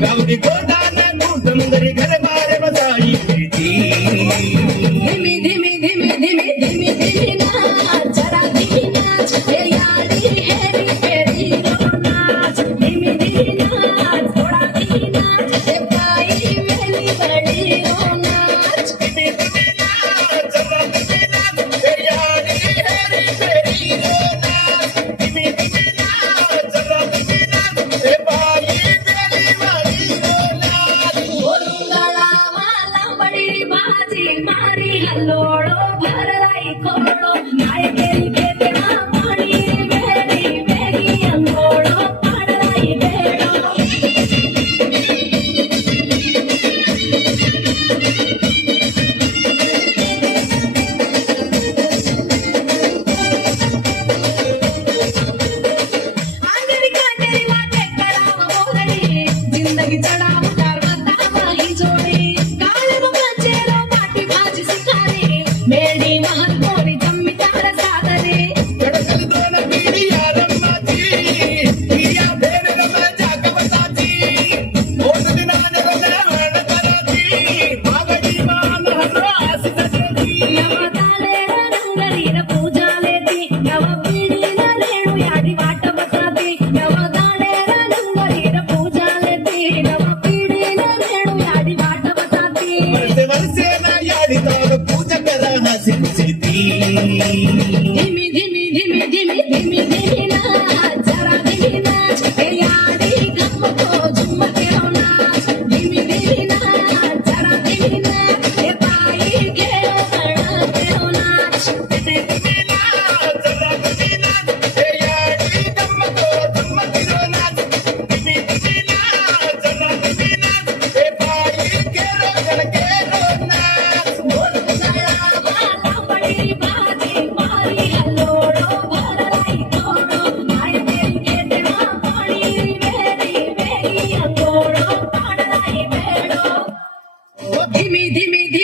गावठी कोणाला सुंदरी घर बारे बसाई धीमी धीमी धीमी धीमी धीमी धीमी नाच जरा धीमी नाच हे यारी हेरी फेरी नाच धीमी धीमी नाच थोड़ा धीमी नाच हे बाई मेरी बड़ी नाच जरा धीमी नाच हे यारी हेरी फेरी नाच धीमी धीमी नाच जरा धीमी नाच हे बाई मेरी बड़ी नाच ओरुंगळा माला बडी भाजी मारी हल्लोळो भरलाई खोळो नाय केली केतना पाणी वेळी वेगी अंगोळो पाडलाई वेळो आंगरी काटेरी वाटे कराव बोलडी जिंदगी चढाव उतार ही जोडी काळे मुखाचे रो पाटी भाजी सिखारी मेडी महल कोरी जम्मीदार सादरी कडकल दोन पिढी यारम्माची पिया भेन रमाच्या कवताची ओट दिनाने गोंधळ कराची भावडी मान हसरास सजती नवदाले रणंगरीर पूजालेती नव पिढीला रेणू याडी वाट बसाती नवदाले रणंगरीर पूजालेती नव पिढीला रेणू याडी वाट बसाती वर्षे वर्षे ना याडी तोड पूजा करा हसी खुशीती धीमी धीमी धीमी धीमी धीमी